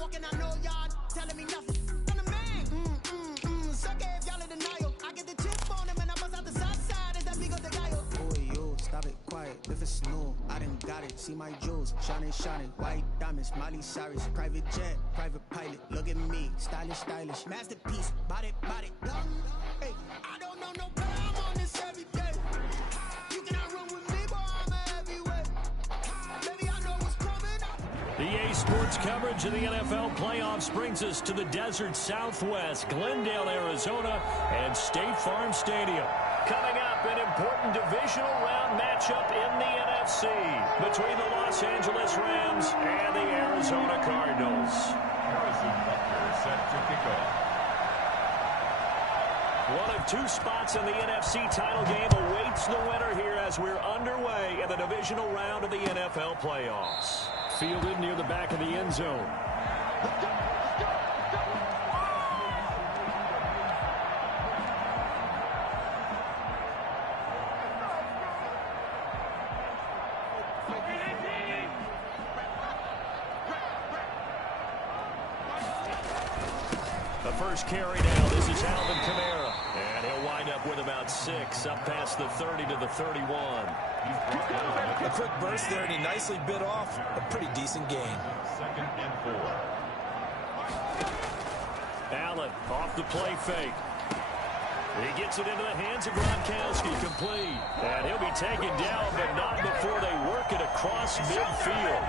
walking, I know y'all telling me nothing. I'm the man. Suck it if y'all in denial. I get the chip on him and I bust out the south side. Is that big of the guy? Boy, you stop it quiet. If it's new, I done got it. See my jewels, shining, shining. White diamonds, Miley Cyrus. Private jet, private pilot. Look at me, stylish, stylish. Masterpiece, body, body. Hey, I don't know no better. I'm on this every day. You cannot run with me, boy. I'm a heavyweight. Baby, I know what's coming up. The EA Sports coverage of the NFL playoffs brings us to the desert Southwest, Glendale, Arizona, and State Farm Stadium. Coming up, an important divisional round matchup in the NFC between the Los Angeles Rams and the Arizona Cardinals. Harrison Butker set to kick off. One of two spots in the NFC title game awaits the winner here as we're underway in the divisional round of the NFL playoffs. Fielded near the back of the end zone. The first carry now. This is Alvin Kamara. And he'll wind up with about 6 up past the 30 to the 31. A quick burst there, and he nicely bit off a pretty decent gain. 2nd and 4. Allen off the play fake. He gets it into the hands of Gronkowski, complete. And he'll be taken down, but not before they work it across midfield.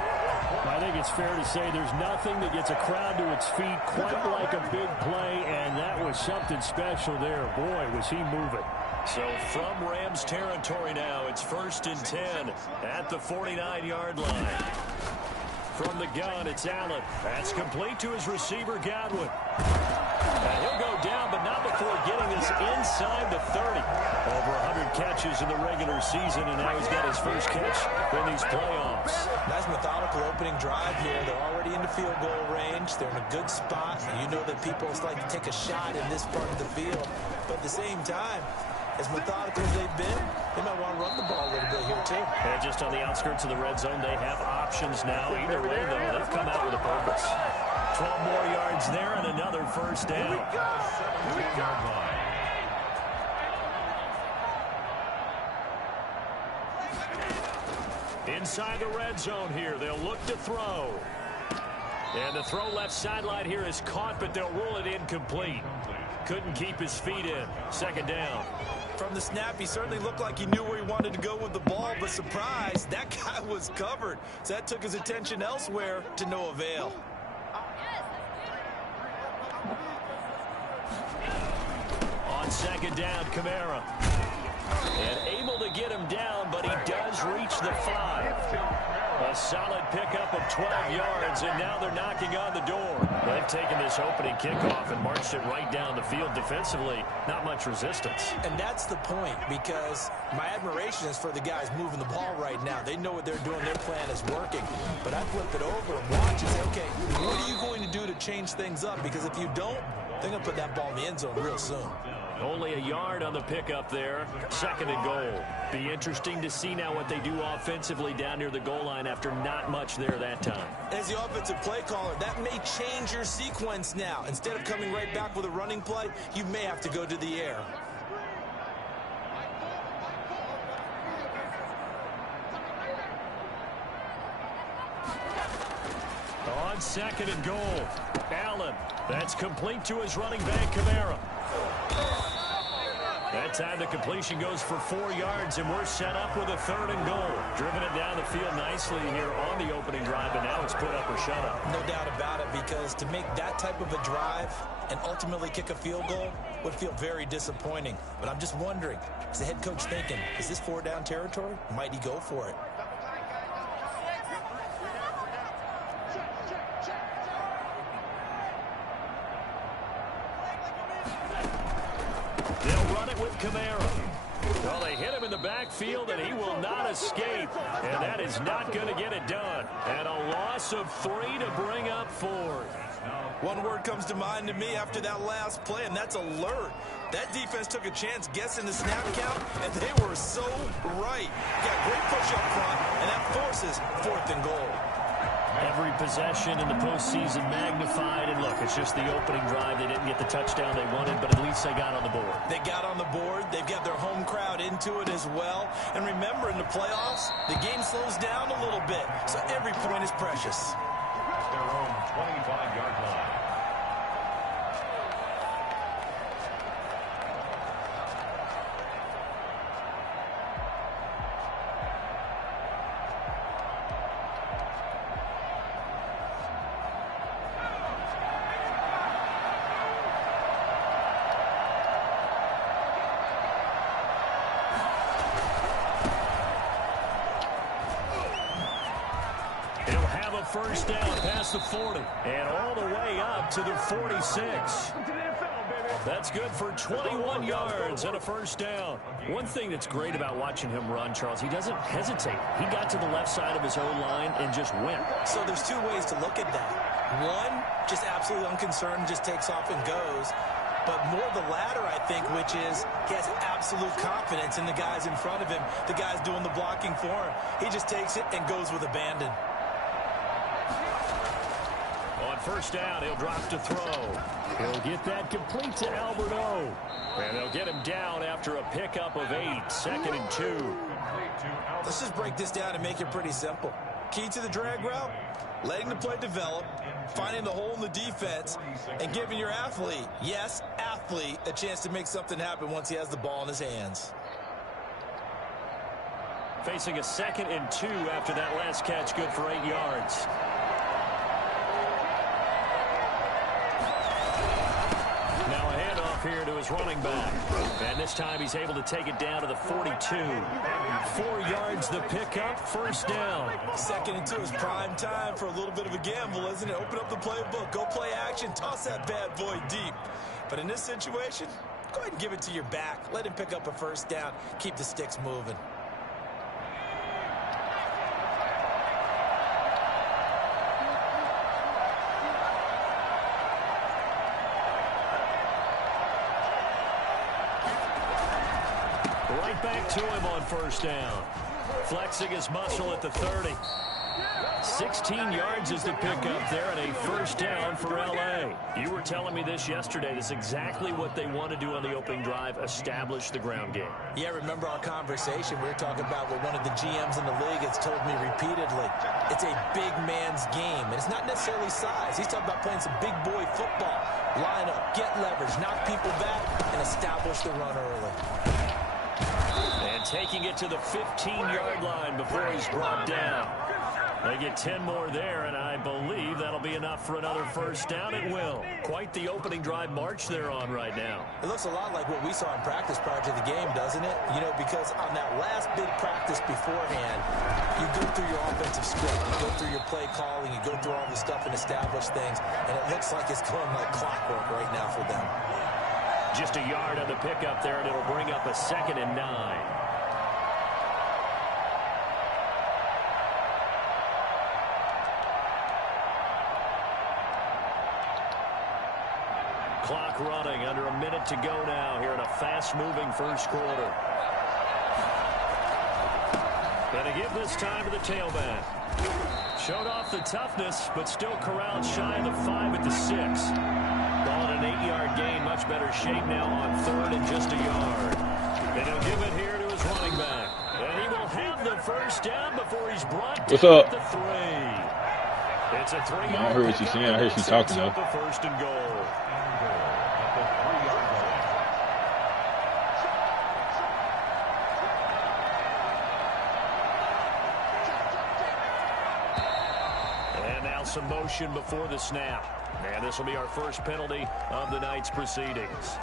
I think it's fair to say there's nothing that gets a crowd to its feet quite like a big play, and that was something special there. Boy, was he moving. So from Rams territory now, it's 1st and 10 at the 49-yard line. From the gun, it's Allen. That's complete to his receiver, Godwin. And he'll go down, but not before getting this inside the 30. Over 100 catches in the regular season, and now he's got his first catch in these playoffs. Nice methodical opening drive here. They're already into field goal range. They're in a good spot. You know that people like to take a shot in this part of the field. But at the same time, as methodical as they've been, they might want to run the ball a little bit here, too. And just on the outskirts of the red zone, they have options now. Either way, though, they've come out with a purpose. 12 more yards there and another first down. Here we go. 7-yard line. Inside the red zone here, they'll look to throw. And the throw left sideline here is caught, but they'll rule it incomplete. Couldn't keep his feet in. 2nd down. From the snap, he certainly looked like he knew where he wanted to go with the ball, but surprise, that guy was covered. So that took his attention elsewhere to no avail. On 2nd down, Kamara. And able to get him down, but he does reach the 5. A solid pickup of 12 yards, and now they're knocking on the door. They've taken this opening kickoff and marched it right down the field defensively. Not much resistance. And that's the point, because my admiration is for the guys moving the ball right now. They know what they're doing. Their plan is working. But I flip it over and watch and say, okay, what are you going to do to change things up? Because if you don't, they're going to put that ball in the end zone real soon. Only a yard on the pickup there. 2nd and goal. Be interesting to see now what they do offensively down near the goal line after not much there that time. As the offensive play caller, that may change your sequence now. Instead of coming right back with a running play, you may have to go to the air. On 2nd and goal, Allen. That's complete to his running back, Kamara. That time the completion goes for 4 yards, and we're set up with a 3rd and goal. Driven it down the field nicely here on the opening drive, and now it's put up or shut up. No doubt about it, because to make that type of a drive and ultimately kick a field goal would feel very disappointing. But I'm just wondering, is the head coach thinking, is this 4-down territory? Might he go for it? They'll run it with Kamara. Well, they hit him in the backfield, and he will not escape. And that is not going to get it done. And a loss of 3 to bring up 4. One word comes to mind to me after that last play, and that's alert. That defense took a chance guessing the snap count, and they were so right. Got great push up front, and that forces 4th and goal. Every possession in the postseason magnified. And look, it's just the opening drive. They didn't get the touchdown they wanted, but at least they got on the board. They got on the board. They've got their home crowd into it as well. And remember, in the playoffs, the game slows down a little bit. So every point is precious. At their own 25-yard line. First down past the 40 and all the way up to the 46. That's good for 21 yards and a first down. One thing that's great about watching him run, Charles, he doesn't hesitate. He got to the left side of his O-line and just went. So there's two ways to look at that. One, just absolutely unconcerned, just takes off and goes. But more the latter, I think, which is he has absolute confidence in the guys in front of him, the guys doing the blocking for him. He just takes it and goes with abandon. First down, he'll drop to throw. He'll get that complete to Alberto. And they'll get him down after a pickup of 8, 2nd and 2. Let's just break this down and make it pretty simple. Key to the drag route, letting the play develop, finding the hole in the defense, and giving your athlete, yes, athlete, a chance to make something happen once he has the ball in his hands. Facing a 2nd and 2 after that last catch, good for 8 yards. Here to his running back. And this time he's able to take it down to the 42. 4 yards the pickup, first down. 2nd and 2 is prime time for a little bit of a gamble, isn't it? Open up the playbook, go play action, toss that bad boy deep. But in this situation, go ahead and give it to your back. Let him pick up a first down. Keep the sticks moving. Back to him on first down. Flexing his muscle at the 30. 16 yards is the pickup there and a first down for L.A. You were telling me this yesterday. This is exactly what they want to do on the opening drive, establish the ground game. Yeah, remember our conversation? We were talking about what one of the GMs in the league has told me repeatedly. It's a big man's game, and it's not necessarily size. He's talking about playing some big boy football. Line up, get leverage, knock people back, and establish the run early. And taking it to the 15-yard line before he's brought down. They get 10 more there, and I believe that'll be enough for another first down. It will. Quite the opening drive march they're on right now. It looks a lot like what we saw in practice prior to the game, doesn't it? You know, because on that last big practice beforehand, you go through your offensive script, you go through your play calling, you go through all the stuff and establish things, and it looks like it's going like clockwork right now for them. Just a yard on the pickup there, and it'll bring up a 2nd and 9. Clock running, under a minute to go now here in a fast-moving first quarter. Gonna give this time to the tailback. Showed off the toughness, but still corralled shy of the 5 at the 6. Ball at an 8-yard gain, much better shape now on 3rd and just a yard. And he'll give it here to his running back. And he will have the first down before he's brought down at the 3. It's a 3-yard. I heard what she's saying. I heard she's talking though. First and goal. Some motion before the snap. And this will be our first penalty of the night's proceedings.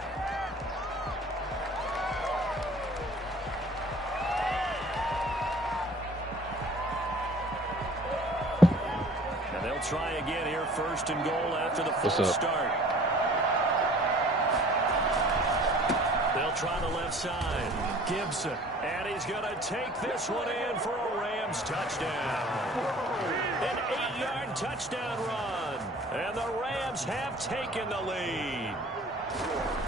And they'll try again here, first and goal after the false start. They'll try the left side. Gibson. And he's going to take this one in for a Rams touchdown. An 8-yard touchdown run. And the Rams have taken the lead.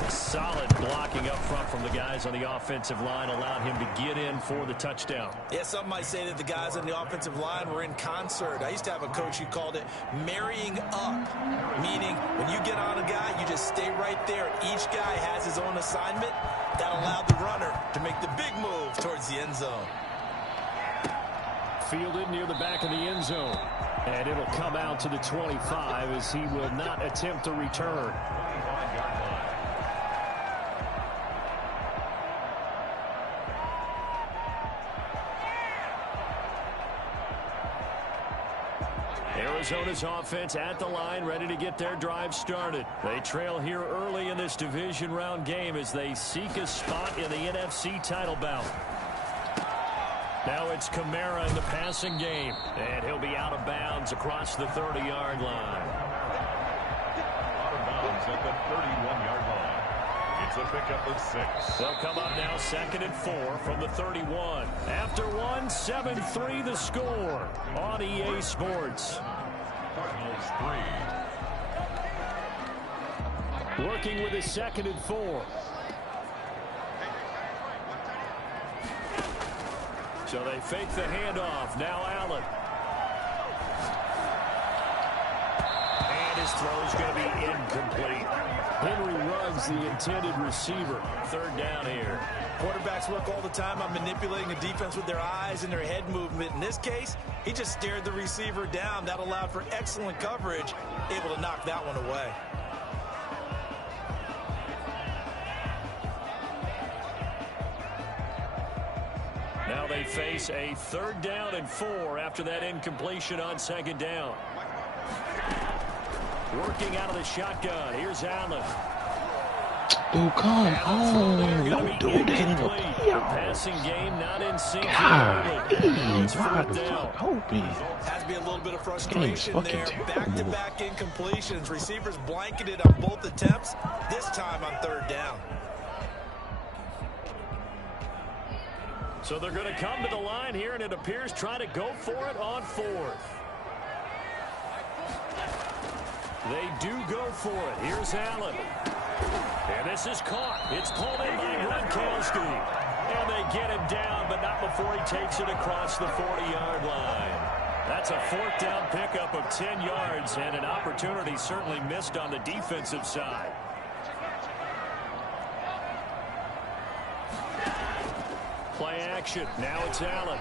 Solid blocking up front from the guys on the offensive line allowed him to get in for the touchdown. Yeah, some might say that the guys on the offensive line were in concert. I used to have a coach who called it marrying up, meaning when you get on a guy, you just stay right there. Each guy has his own assignment. That allowed the runner to make the big move towards the end zone. Fielded near the back of the end zone. And it'll come out to the 25 as he will not attempt to return. Arizona's offense at the line, ready to get their drive started. They trail here early in this division round game as they seek a spot in the NFC title bout. Now it's Kamara in the passing game, and he'll be out of bounds across the 30-yard line. Out of bounds at the 31-yard line. It's a pickup of 6. They'll come up now 2nd and 4 from the 31. After one, 7-3 the score on EA Sports. Cardinals 3. Working with his 2nd and 4. So they fake the handoff. Now Allen. And his throw's going to be incomplete. Henry runs the intended receiver. 3rd down here. Quarterbacks work all the time on manipulating a defense with their eyes and their head movement. In this case, he just stared the receiver down. That allowed for excellent coverage, able to knock that one away. Now they face a 3rd down and 4 after that incompletion on 2nd down. Working out of the shotgun. Here's Allen. Dude, come on. Don't do that in the Passing game not in sync. God, why the fuck hope me? Has to be a little bit of frustration there. Terrible. Back-to-back incompletions. Receivers blanketed on both attempts, this time on 3rd down. So they're going to come to the line here, and it appears trying to go for it on 4th. They do go for it. Here's Allen. And this is caught. It's pulled in by Gronkowski. And they get him down, but not before he takes it across the 40-yard line. That's a 4th down pickup of 10 yards, and an opportunity certainly missed on the defensive side. Play action. Now it's Allen.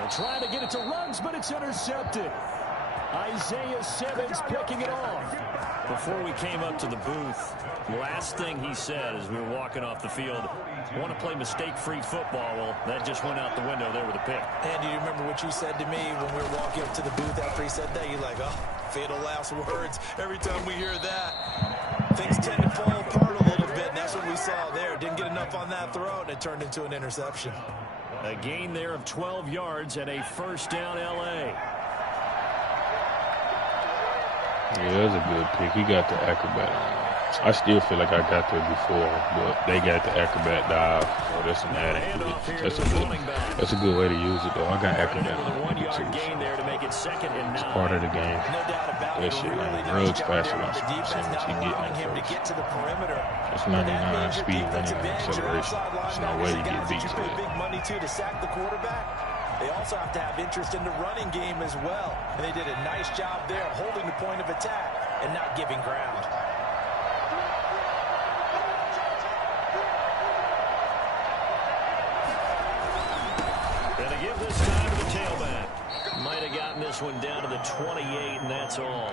And trying to get it to Ruggs, but it's intercepted. Isaiah Simmons picking it off. Before we came up to the booth, last thing he said as we were walking off the field, want to play mistake-free football. Well, that just went out the window there with a pick. And do you remember what you said to me when we were walking up to the booth after he said that? You're like, oh, fatal last words. Every time we hear that, things tend to fall apart a little bit. And that's what we saw there. Didn't get enough on that throw, and it turned into an interception. A gain there of 12 yards and a 1st down L.A. Yeah, that was a good pick. He got the acrobat on. I still feel like I got there before, but they got the acrobat dive. So that's an added. That's a good way to use it, though. I got acrobat on it too. It's part of the game. That shit, man. Ruggs faster than Simmons. He getting there first. It's 99 speed, 99 acceleration. There's no way you get beat to it. Big money, too, to sack the quarterback. They also have to have interest in the running game as well. And they did a nice job there of holding the point of attack and not giving ground. Gonna give this time to the tailback. Might have gotten this one down to the 28, and that's all.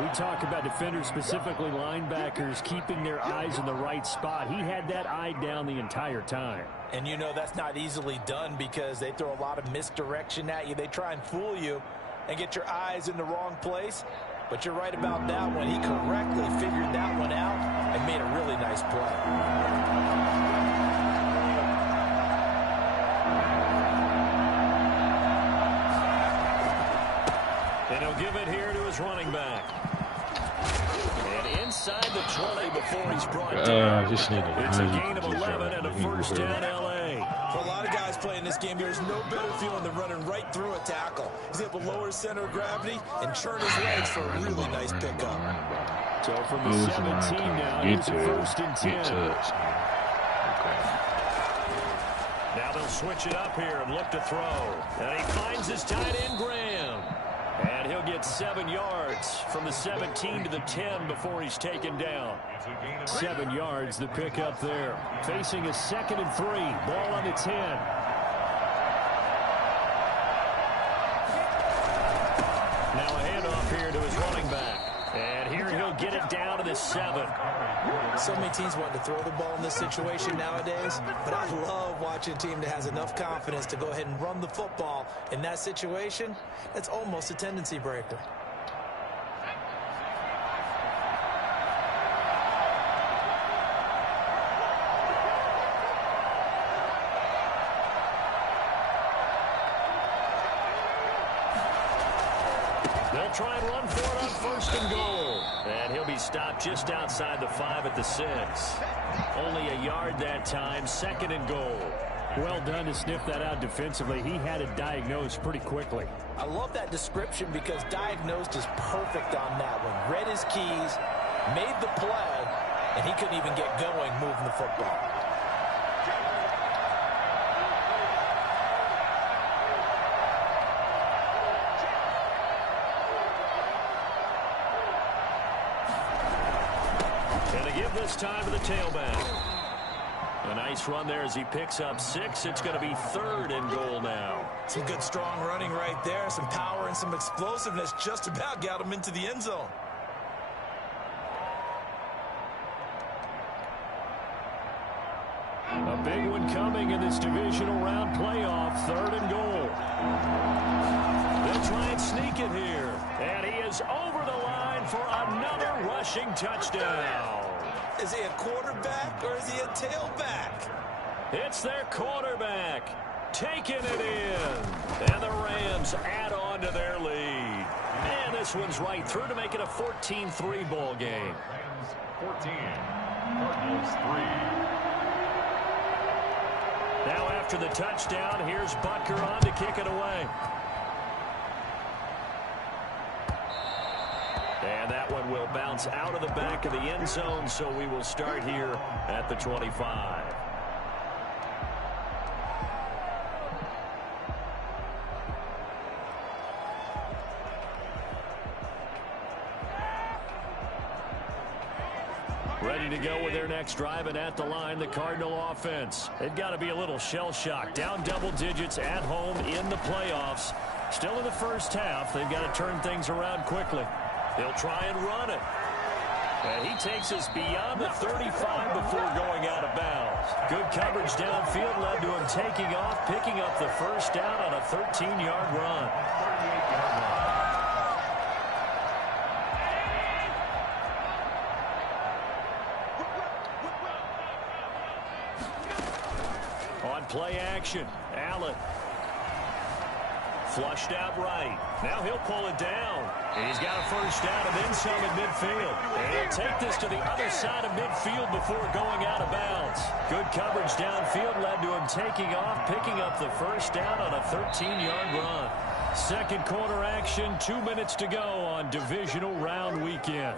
We talk about defenders, specifically linebackers, keeping their eyes in the right spot. He had that eye down the entire time. And you know that's not easily done because they throw a lot of misdirection at you. They try and fool you and get your eyes in the wrong place. But you're right about that one. He correctly figured that one out and made a really nice play. And he'll give it here to his running back. And inside the 20 before he's brought down. It's a gain of 11 and a 1st down L.A. For a lot of guys playing this game, there's no better feeling than running right through a tackle. He's able to lower his center of gravity and churn his legs for a really nice pickup. So from the 17 now, here's a 1st and 10. Now they'll switch it up here and look to throw. And he finds his tight end, Graham. And he'll get 7 yards from the 17 to the 10 before he's taken down. 7 yards, the pickup there. Facing a 2nd and 3. Ball on the 10. Now a handoff here to his running back. And here he'll get it down to the 7. So many teams want to throw the ball in this situation nowadays, but I love watching a team that has enough confidence to go ahead and run the football in that situation. That's almost a tendency breaker. They'll try and run for it on 1st and goal. And he'll be stopped just outside the 5 at the 6. Only a yard that time, 2nd and goal. Well done to sniff that out defensively. He had it diagnosed pretty quickly. I love that description because diagnosed is perfect on that one. Read his keys, made the play, and he couldn't even get going moving the football. This time to the tailback. A nice run there as he picks up 6. It's going to be 3rd and goal now. Some good strong running right there. Some power and some explosiveness just about got him into the end zone. A big one coming in this divisional round playoff. 3rd and goal. They'll try and sneak it here. And he is over the line for another rushing touchdown. Is he a quarterback or is he a tailback? It's their quarterback taking it in. And the Rams add on to their lead. And this one's right through to make it a 14-3 ball game. Rams 14, Cardinals 3. Now after the touchdown, here's Butker on to kick it away. And that one will bounce out of the back of the end zone, so we will start here at the 25. Ready to go with their next drive, and at the line, the Cardinal offense. They've got to be a little shell-shocked. Down double digits at home in the playoffs. Still in the first half, they've got to turn things around quickly. They'll try and run it. And he takes us beyond the 35 before going out of bounds. Good coverage downfield led to him taking off, picking up the 1st down on a 13-yard run. On play action, Allen. Flushed out right. Now he'll pull it down. And he's got a 1st down and then some at midfield. And he'll take this to the other side of midfield before going out of bounds. Good coverage downfield led to him taking off, picking up the 1st down on a 13-yard run. 2nd quarter action, 2 minutes to go on divisional round weekend.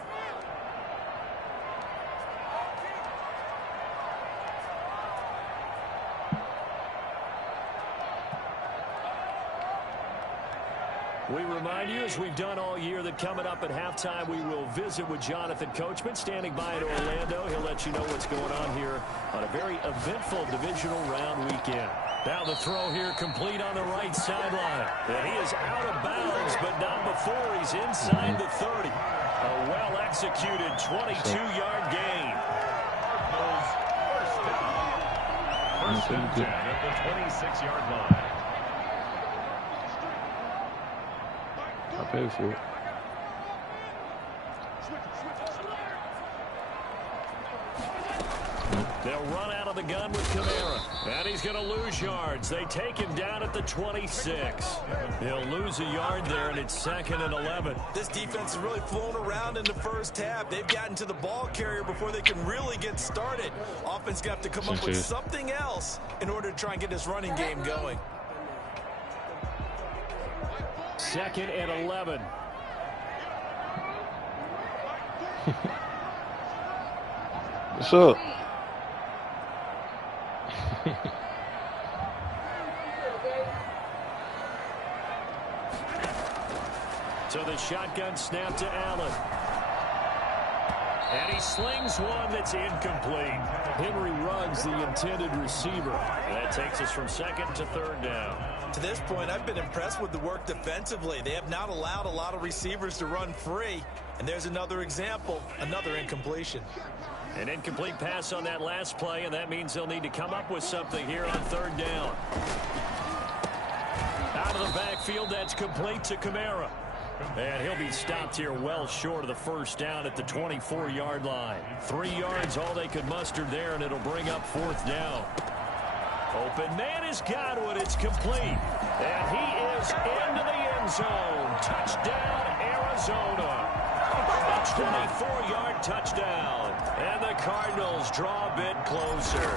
We remind you, as we've done all year, that coming up at halftime, we will visit with Jonathan Coachman, standing by in Orlando. He'll let you know what's going on here on a very eventful divisional round weekend. Now the throw here complete on the right sideline. And he is out of bounds, but not before he's inside the 30. A well-executed 22-yard gain. Cardinals 1st down. 1st and 10 at the 26-yard line. I paid for it. They'll run out of the gun with Kamara. And he's going to lose yards. They take him down at the 26. He'll lose a yard there, and it's 2nd and 11. This defense is really flown around in the first half. They've gotten to the ball carrier before they can really get started. Offense got to come up with something else in order to try and get this running game going. 2nd and 11. What's up? So the shotgun snap to Allen. And he slings one that's incomplete. Henry Ruggs, the intended receiver. That takes us from 2nd to 3rd down. To this point, I've been impressed with the work defensively. They have not allowed a lot of receivers to run free. And there's another example, another incompletion. An incomplete pass on that last play, and that means they'll need to come up with something here on 3rd down. Out of the backfield, that's complete to Kamara. And he'll be stopped here well short of the 1st down at the 24-yard line. 3 yards, all they could muster there, and it'll bring up 4th down. Open man is Godwin. It's complete. And he is into the end zone. Touchdown, Arizona. A 24-yard touchdown. And the Cardinals draw a bit closer.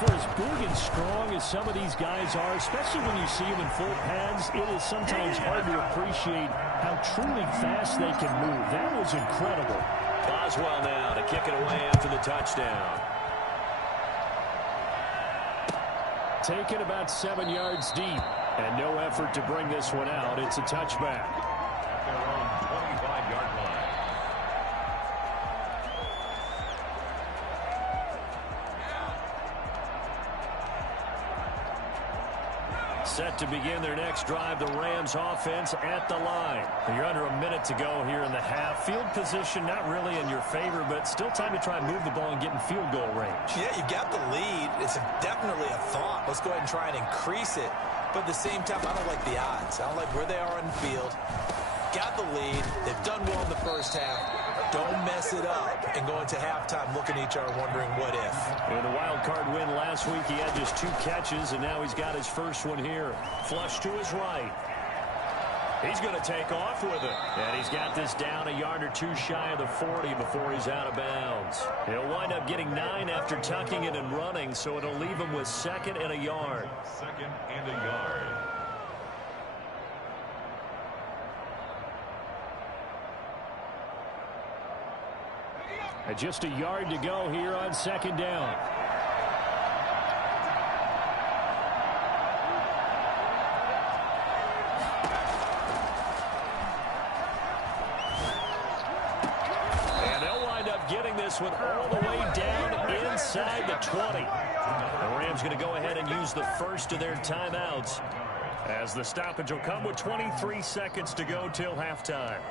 For as big and strong as some of these guys are, especially when you see them in full pads, it is sometimes hard to appreciate how truly fast they can move. That was incredible. Boswell now to kick it away after the touchdown. Taken about 7 yards deep. And no effort to bring this one out. It's a touchback. At their own 25-yard line. Set to begin their next drive, the Rams offense at the line. You're under a minute to go here in the half. Field position not really in your favor, but still time to try and move the ball and get in field goal range. Yeah, you got the lead. It's definitely a thought. Let's go ahead and try and increase it. But at the same time, I don't like the odds. I don't like where they are on the field. Got the lead. They've done well in the first half. Don't mess it up and go into halftime looking at each other wondering what if. In the wild card win last week, he had just 2 catches, and now he's got his first one here. Flush to his right. He's going to take off with it. And he's got this down a yard or 2 shy of the 40 before he's out of bounds. He'll wind up getting 9 after tucking it and running, so it'll leave him with 2nd and a yard. 2nd and a yard. And just a yard to go here on 2nd down. And they'll wind up getting this one all the way down inside the 20. The Rams going to go ahead and use the first of their timeouts, as the stoppage will come with 23 seconds to go till halftime.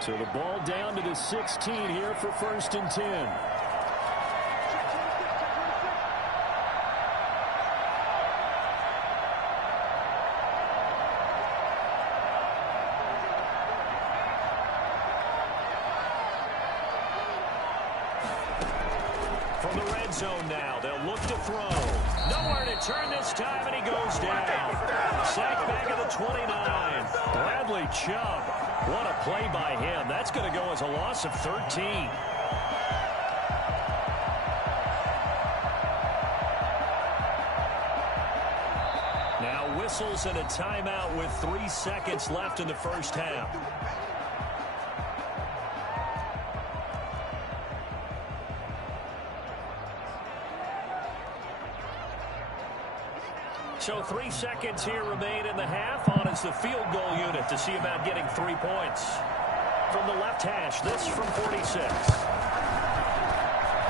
So the ball down to the 16 here for 1st and 10. From the red zone now, they'll look to throw. Nowhere to turn this time, and he goes down. Sacked back at the 29. Bradley Chubb. What a play by him. That's going to go as a loss of 13. Now whistles and a timeout with 3 seconds left in the first half. So 3 seconds here remain in the half. On is the field goal unit to see about getting 3 points. From the left hash, this from 46.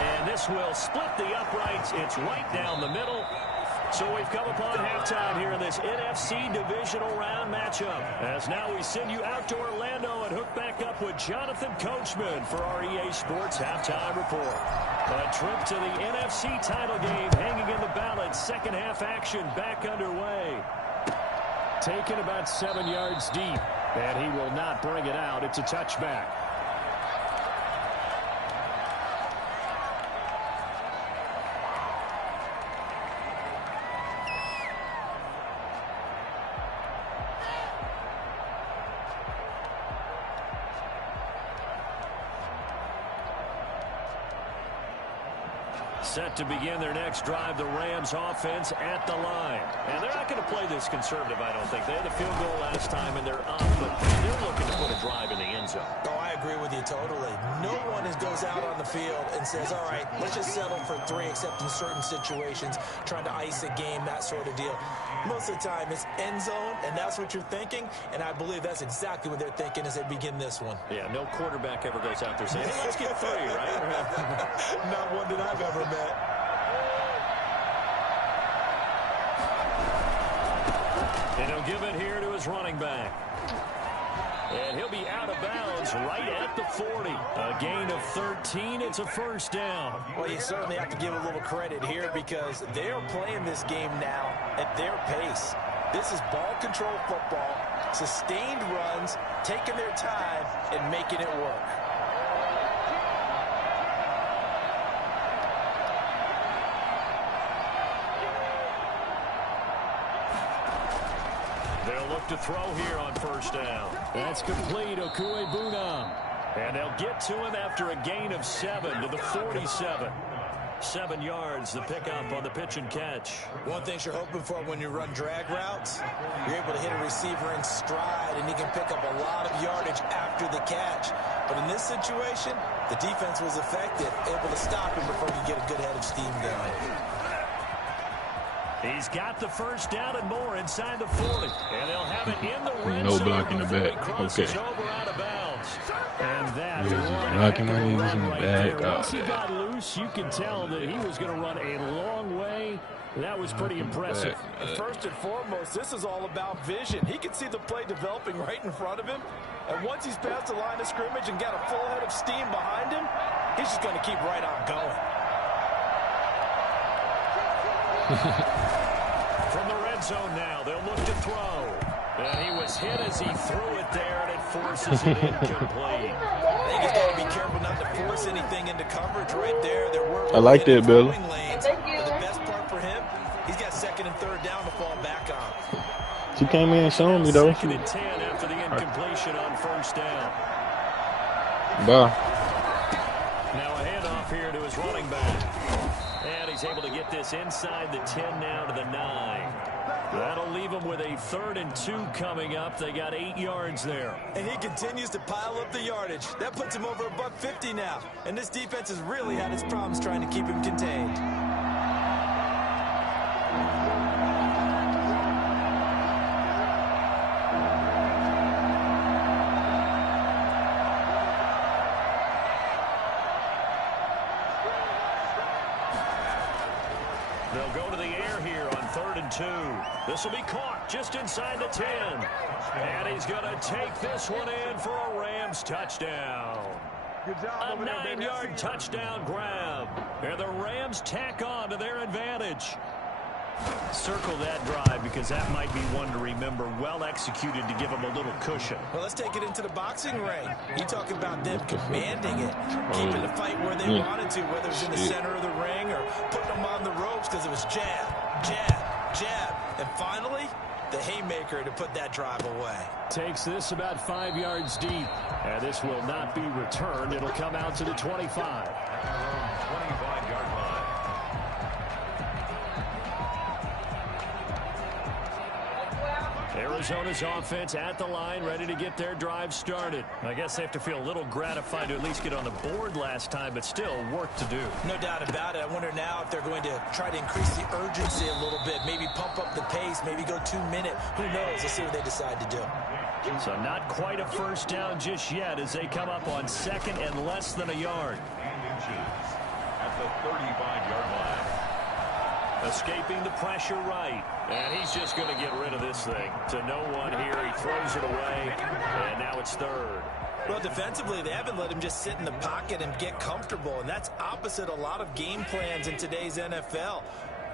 And this will split the uprights. It's right down the middle. So we've come upon halftime here in this NFC divisional round matchup. As now we send you out to Orlando and hook back up with Jonathan Coachman for our EA Sports Halftime Report. A trip to the NFC title game hanging in the balance. Second half action back underway. Taken about 7 yards deep, and he will not bring it out. It's a touchback. Set to begin their next drive, the Rams offense at the line. And they're not going to play this conservative, I don't think. They had a field goal last time, and they're up, but they're looking to put a drive in the end zone. Oh, I agree with you totally. No one goes out on the field and says, all right, let's just settle for 3, except in certain situations, trying to ice a game, that sort of deal. Most of the time, it's end zone, and that's what you're thinking, and I believe that's exactly what they're thinking as they begin this one. Yeah, no quarterback ever goes out there saying, hey, let's get 3, right? Not one that I've ever met. And he'll give it here to his running back. And he'll be out of bounds right at the 40. A gain of 13. It's a first down. Well, you certainly have to give a little credit here because they're playing this game now at their pace. This is ball control football, sustained runs, taking their time, and making it work. They'll look to throw here on first down. That's complete, Okuebuna. And they'll get to him after a gain of 7 to the 47. 7 yards, the pickup on the pitch and catch. One thing you're hoping for when you run drag routes, you're able to hit a receiver in stride, and he can pick up a lot of yardage after the catch. But in this situation, the defense was effective, able to stop him before you get a good head of steam going. He's got the first down and more inside the 40. And they'll have it in the red No zone block in the back. Okay. over out of bounds. And that knocking my knees in the back. Once he got loose, you can tell that he was going to run a long way. That was pretty impressive. First and foremost, this is all about vision. He can see the play developing right in front of him. And once he's past the line of scrimmage and got a full head of steam behind him, he's just going to keep right on going. From the red zone now, they'll look to throw. And he was hit as he threw it there, and it forces it incomplete. I think he's got to be careful not to force anything into coverage right there. I like that, Bill. Lanes, but the best part for him, he's got 2nd and 3rd down to fall back on. She came in and showed me, though. 2nd and 10 after the incompletion on first down. Bye. Now a handoff here to his running back. And he's able to get this inside the 10 now to the 9. That'll leave him with a 3rd and 2 coming up. They got 8 yards there. And he continues to pile up the yardage. That puts him over $150 now. And this defense has really had its problems trying to keep him contained. They'll go to the air here on 3rd and 2. This will be caught just inside the 10. And he's going to take this one in for a Rams touchdown. A 9-yard touchdown grab. And the Rams tack on to their advantage. Circle that drive because that might be one to remember. Well executed to give them a little cushion. Well, let's take it into the boxing ring. You talk about them commanding it, keeping the fight where they wanted to, whether it was in the center of the ring or putting them on the ropes because it was jab, jab, jab. And finally, the haymaker to put that drive away. Takes this about 5 yards deep. And this will not be returned. It'll come out to the 25. 25-yard line. Arizona's offense at the line, ready to get their drive started. I guess they have to feel a little gratified to at least get on the board last time, but still work to do. No doubt about it. I wonder now if they're going to try to increase the urgency a little bit, maybe pump up the pace, maybe go 2-minute. Who knows? Let's see what they decide to do. So not quite a first down just yet as they come up on 2nd and less than a yard. At the 35-yard line. Escaping the pressure right. And he's just going to get rid of this thing. To no one here. He throws it away. And now it's 3rd. Well, defensively, they haven't let him just sit in the pocket and get comfortable. And that's opposite a lot of game plans in today's NFL.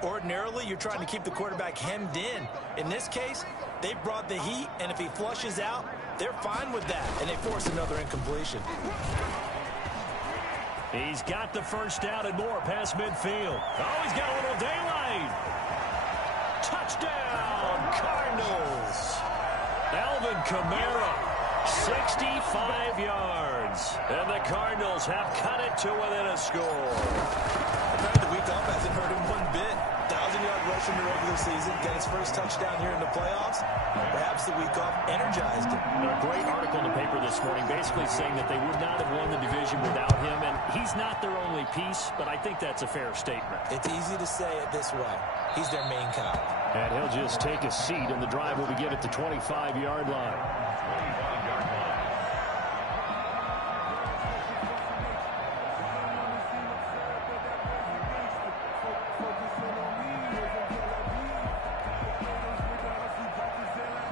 Ordinarily, you're trying to keep the quarterback hemmed in. In this case, they brought the heat. And if he flushes out, they're fine with that. And they force another incompletion. He's got the first down and more past midfield. Oh, he's got a little daylight. Touchdown, Cardinals. Alvin Kamara 65 yards. And the Cardinals have cut it to within a score. The week off hasn't hurt him one bit. 1,000-yard rush in the regular season. Got his first touchdown here in the playoffs. Perhaps the week off energized him. A great article in the paper this morning basically saying that they would not have won the division without him. And he's not their only piece, but I think that's a fair statement. It's easy to say it this way. He's their main cog. And he'll just take a seat, and the drive will begin at the 25-yard line.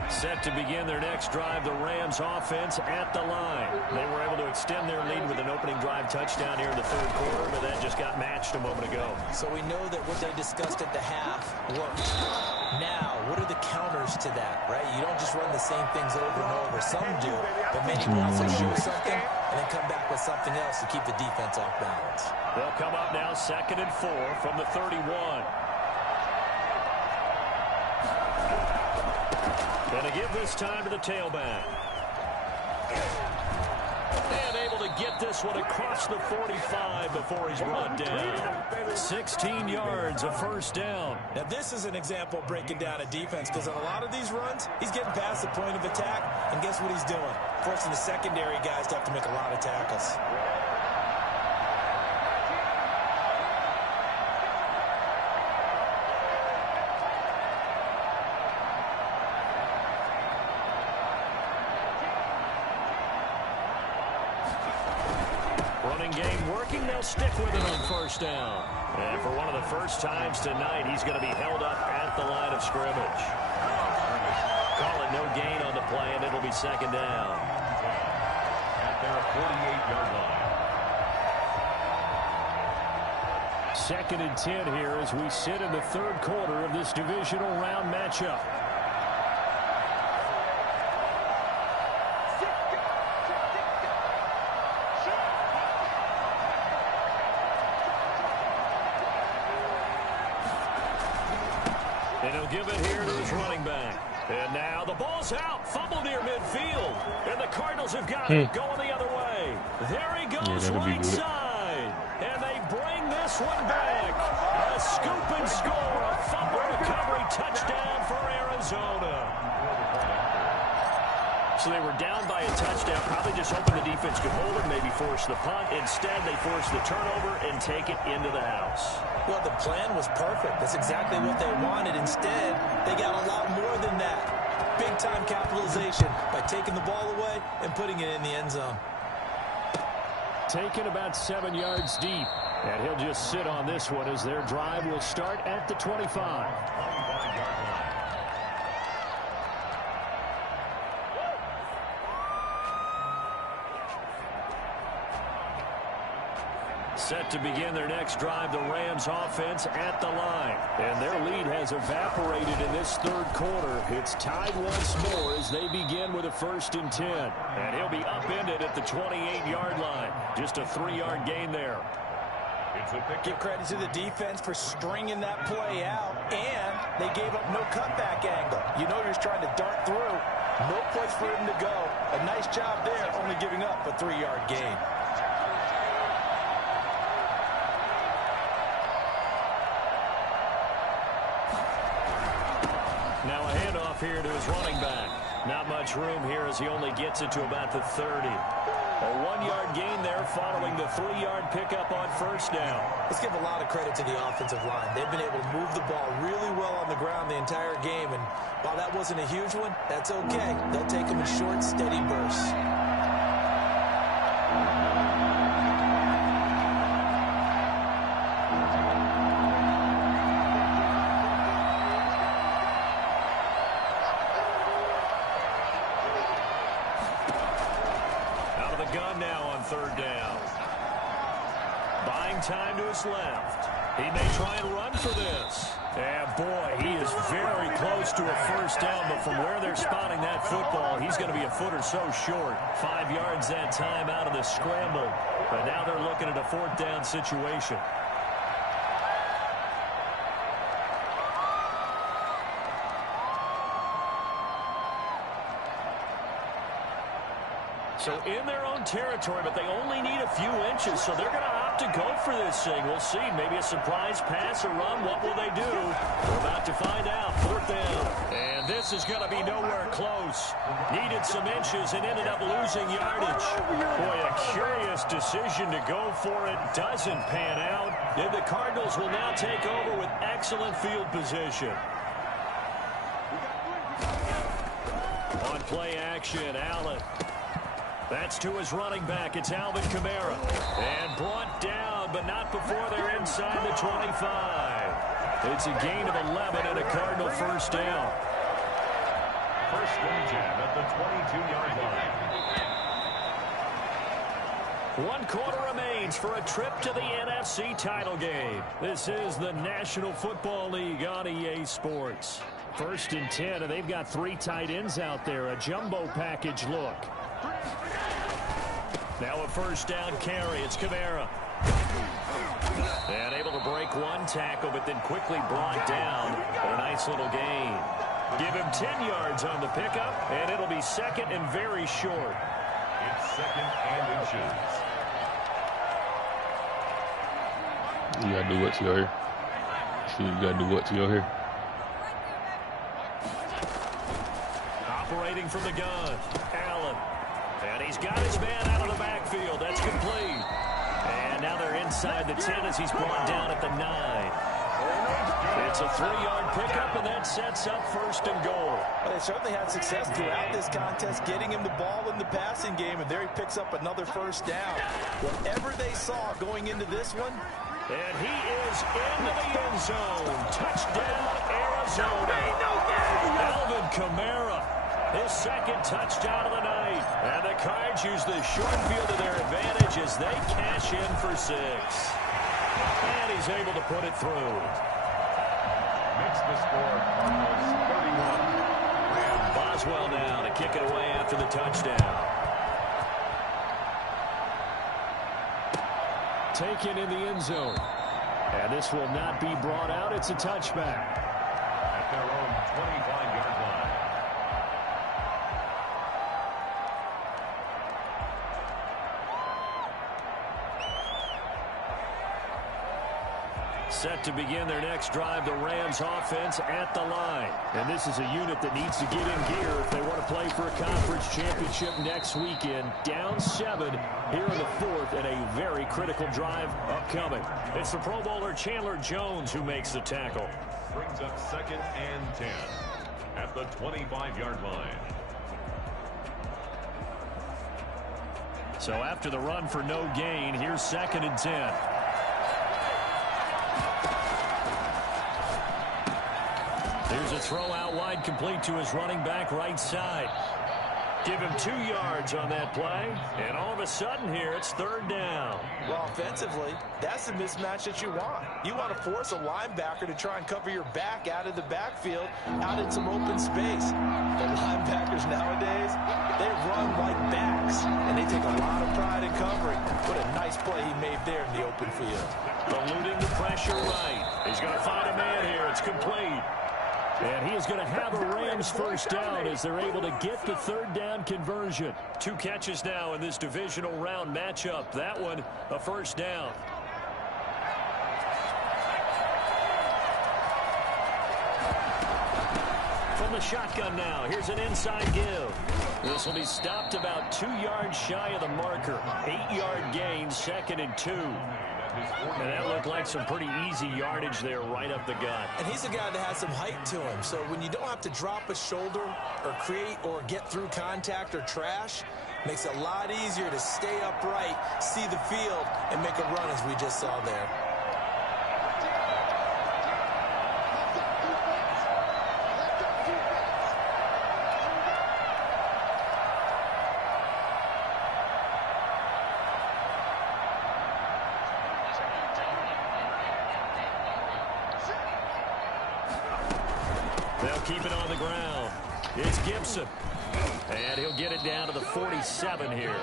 Set to begin their next drive, the Rams offense at the line. They were able to extend their lead with an opening drive touchdown here in the third quarter, but that just got matched a moment ago. So we know that what they discussed at the half worked. Now, what are the counters to that, right? You don't just run the same things over and over. Some do, but many will also show something and then come back with something else to keep the defense off balance. They'll come up now 2nd and 4 from the 31. Going to give this time to the tailback. And able to get this one across the 45 before he's brought down. 16 yards, a first down. Now, this is an example of breaking down a defense, because on a lot of these runs, he's getting past the point of attack, and guess what he's doing? Forcing the secondary guys to have to make a lot of tackles. Game working, they'll stick with it on first down. And for one of the first times tonight, he's going to be held up at the line of scrimmage. Call it no gain on the play, and it'll be 2nd down. At their 48-yard line. 2nd and 10 here as we sit in the third quarter of this divisional round matchup. And he'll give it here to his running back. And now the ball's out. Fumble near midfield. And the Cardinals have got it going the other way. There he goes right side. And they bring this one back. A scoop and score. A fumble recovery touchdown for Arizona. So they were down by a touchdown, probably just hoping the defense could hold it, maybe force the punt. Instead, they forced the turnover and take it into the house. Well, the plan was perfect. That's exactly what they wanted. Instead, they got a lot more than that. Big-time capitalization by taking the ball away and putting it in the end zone. Taken about 7 yards deep. And he'll just sit on this one as their drive will start at the 25. Set to begin their next drive, the Rams offense at the line. And their lead has evaporated in this third quarter. It's tied once more as they begin with a 1st and 10. And he'll be upended at the 28-yard line. Just a 3-yard gain there. Give credit to the defense for stringing that play out, and they gave up no cutback angle. You know you're just trying to dart through. No place for him to go. A nice job there, only giving up a 3-yard gain. Now a handoff here to his running back. Not much room here as he only gets it to about the 30. A 1-yard gain there following the 3-yard pickup on first down. Let's give a lot of credit to the offensive line. They've been able to move the ball really well on the ground the entire game. And while that wasn't a huge one, that's okay. They'll take them in short, steady bursts. Gun now on third down. Buying time to his left. He may try and run for this. And boy, he is very close to a first down, but from where they're spotting that football, he's going to be a foot or so short. 5 yards that time out of the scramble. But now they're looking at a 4th down situation. So in their own territory, but they only need a few inches, so they're going to opt to go for this thing. We'll see. Maybe a surprise pass or run. What will they do? We're about to find out. 4th down. And this is going to be nowhere close. Needed some inches and ended up losing yardage. Boy, a curious decision to go for it. Doesn't pan out. And the Cardinals will now take over with excellent field position. On play action, Allen. That's to his running back. It's Alvin Kamara. And brought down, but not before they're inside the 25. It's a gain of 11 and a Cardinal 1st down. 1st and 10 at the 22-yard line. 1 quarter remains for a trip to the NFC title game. This is the National Football League on EA Sports. 1st and 10, and they've got 3 tight ends out there. A jumbo package look. Now a 1st down carry. It's Kamara. And able to break 1 tackle, but then quickly brought down. But a nice little gain. Give him 10 yards on the pickup, and it'll be 2nd and very short. It's 2nd and inches. You got to do what to your hair. You got to do what to your hair. Operating from the gun, Allen. And he's got his man out of the backfield. That's complete. And now they're inside the 10 as he's brought down at the 9. It's a 3-yard pickup, and that sets up 1st and goal. Well, they certainly had success throughout this contest, getting him the ball in the passing game, and there he picks up another 1st down. Whatever they saw going into this one. And he is into the end zone. Touchdown, Arizona. Alvin Kamara. His 2nd touchdown of the night. And the Cards use the short field to their advantage as they cash in for 6. And he's able to put it through. Makes the score Cardinals 31. Boswell now to kick it away after the touchdown. Taken in the end zone. And this will not be brought out. It's a touchback. At their own 25-yard line. Set to begin their next drive, the Rams offense at the line. And this is a unit that needs to get in gear if they want to play for a conference championship next weekend. Down 7 here in the 4th and a very critical drive upcoming. It's the Pro Bowler Chandler Jones who makes the tackle. Brings up 2nd and 10 at the 25-yard line. So after the run for no gain, here's 2nd and 10. Here's a throw out wide, complete to his running back right side. Give him 2 yards on that play, and all of a sudden here it's 3rd down. Well, offensively, that's the mismatch that you want. You want to force a linebacker to try and cover your back out of the backfield, out in some open space. The linebackers nowadays, they run like backs, and they take a lot of pride in covering. What a nice play he made there in the open field. Eluding the pressure right. He's going to find a man here. It's complete. And he is going to have a Rams 1st down as they're able to get the 3rd down conversion. 2 catches now in this divisional round matchup. That one, a 1st down. From the shotgun now, here's an inside give. This will be stopped about 2 yards shy of the marker. 8-yard gain, 2nd and 2. And that looked like some pretty easy yardage there right up the gut. And he's a guy that has some height to him. So when you don't have to drop a shoulder or create or get through contact or trash, makes it a lot easier to stay upright, see the field, and make a run as we just saw there. They'll keep it on the ground. It's Gibson. And he'll get it down to the 47 here.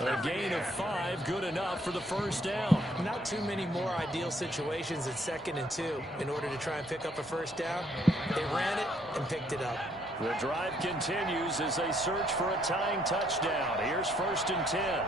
A gain of 5, good enough for the 1st down. Not too many more ideal situations at 2nd and 2 in order to try and pick up a 1st down. They ran it and picked it up. The drive continues as they search for a tying touchdown. Here's 1st and 10.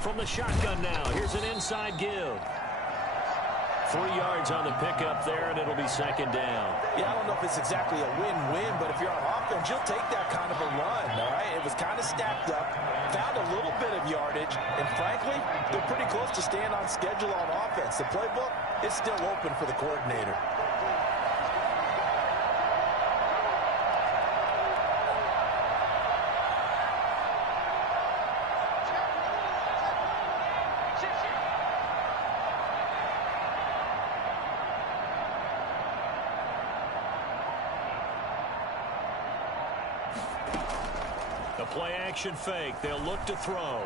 From the shotgun now, here's an inside give. 3 yards on the pickup there, and it'll be 2nd down. Yeah, I don't know if it's exactly a win-win, but if you're on offense, you'll take that kind of a run, all right? It was kind of stacked up, found a little bit of yardage, and frankly, they're pretty close to staying on schedule on offense. The playbook is still open for the coordinator. The play-action fake. They'll look to throw.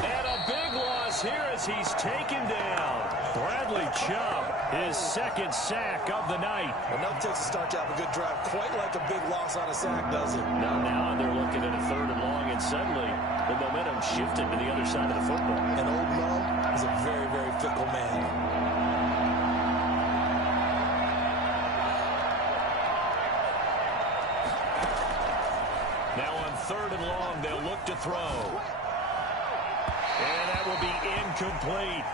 And a big loss here as he's taken down. Bradley Chubb, his 2nd sack of the night. And no takes to start to have a good drive. Quite like a big loss on a sack, does it? Now they're looking at a 3rd and long, and suddenly the momentum shifted to the other side of the football. And old Mo is a very, very fickle man. Now on 3rd and long, they'll look to throw. And that will be incomplete.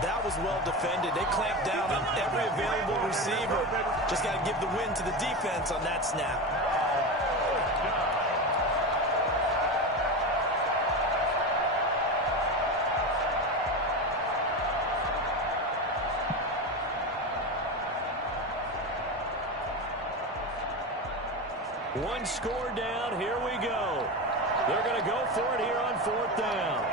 That was well defended. They clamped down on every available receiver. Just got to give the win to the defense on that snap. One score down. Here we go. They're going to go for it here on 4th down.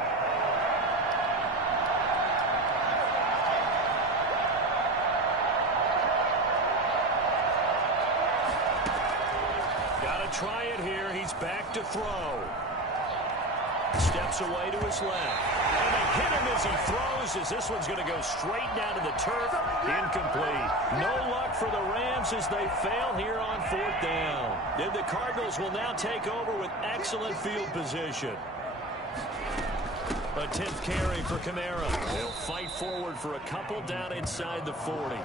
Got to try it here. He's back to throw. Steps away to his left. And they hit him as he throws, as this one's going to go straight down to the turf. Incomplete. No luck for the Rams as they fail here on 4th down. And the Cardinals will now take over with excellent field position. A 10th carry for Kamara. They'll fight forward for a couple down inside the 40.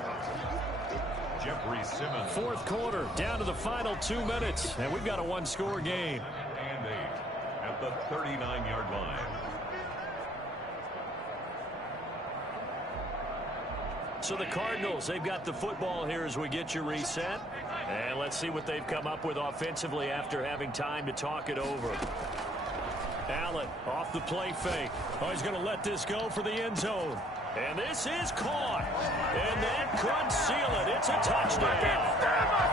Jeffrey Simmons. 4th quarter, down to the final 2 minutes. And we've got a one-score game. And 8 at the 39-yard line. So the Cardinals, they've got the football here as we get you reset. And let's see what they've come up with offensively after having time to talk it over. Allen off the play fake. Oh, he's going to let this go for the end zone. And this is caught. And that could seal it. It's a touchdown.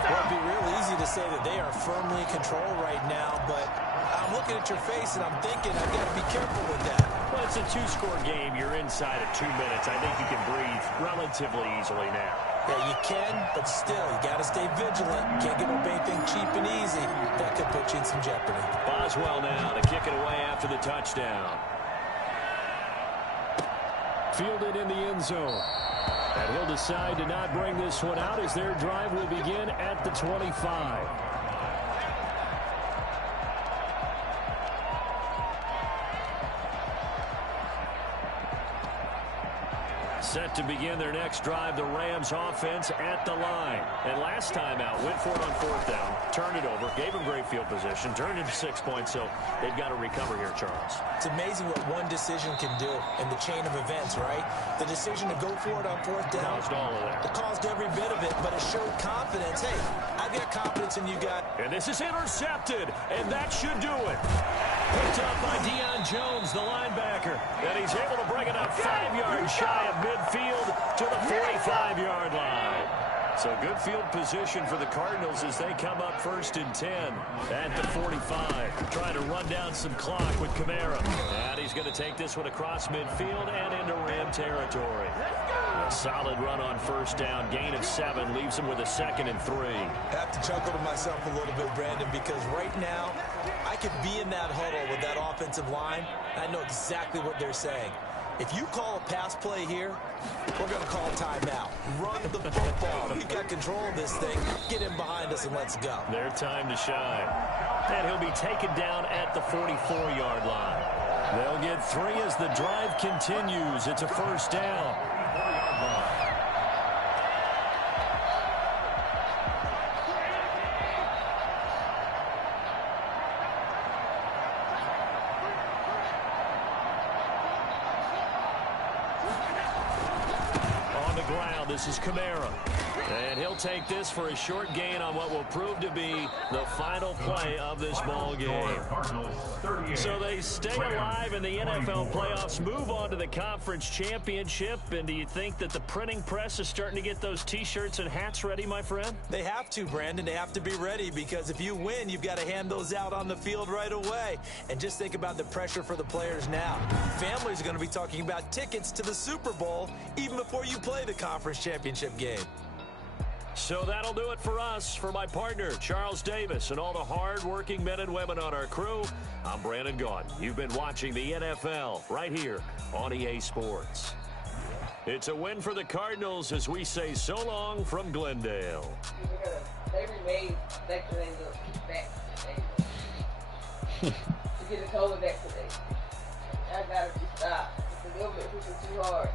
Well, it'd be real easy to say that they are firmly in control right now, but I'm looking at your face and I'm thinking I've got to be careful with that. Well, it's a 2-score game. You're inside of 2 minutes. I think you can breathe relatively easily now. Yeah, you can, but still, you got to stay vigilant. You can't give up anything cheap and easy. That could put you in some jeopardy. Boswell now to kick it away after the touchdown. Fielded in the end zone. And he'll decide to not bring this one out as their drive will begin at the 25. Set to begin their next drive, the Rams offense at the line. And last time out, went for it on 4th down, turned it over, gave them great field position, turned into 6 points, so they've got to recover here, Charles. It's amazing what one decision can do in the chain of events, right? The decision to go for it on 4th down. Caused all of that. It caused every bit of it, but it showed confidence. Hey, I've got confidence in you guys. And this is intercepted, and that should do it. Picked up by Deion Jones, the linebacker. And he's able to bring it up 5 yards shy of midfield to the 45-yard line. So good field position for the Cardinals as they come up 1st and 10 at the 45. Trying to run down some clock with Kamara. And he's going to take this one across midfield and into Ram territory. A solid run on 1st down. Gain of 7 leaves him with a 2nd and 3. I have to chuckle to myself a little bit, Brandon, because right now I could be in that huddle with that offensive line. I know exactly what they're saying. If you call a pass play here, we're going to call timeout. Run the football. We've got control of this thing. Get him behind us and let's go. Their time to shine. And he'll be taken down at the 44-yard line. They'll get 3 as the drive continues. It's a first down. This is Kamara. And he'll take this for a short gain on what will prove to be the final play of this ball game. So they stay alive in the NFL playoffs, move on to the conference championship. And do you think that the printing press is starting to get those T-shirts and hats ready, my friend? They have to, Brandon. They have to be ready because if you win, you've got to hand those out on the field right away. And just think about the pressure for the players now. Families are going to be talking about tickets to the Super Bowl even before you play the conference championship game. So that'll do it for us. For my partner, Charles Davis, and all the hard-working men and women on our crew, I'm Brandon Gaudin. You've been watching the NFL right here on EA Sports. It's a win for the Cardinals as we say so long from Glendale. They remade Vector Angel back to get the COVID back today. I gotta stop. The government pushing too hard.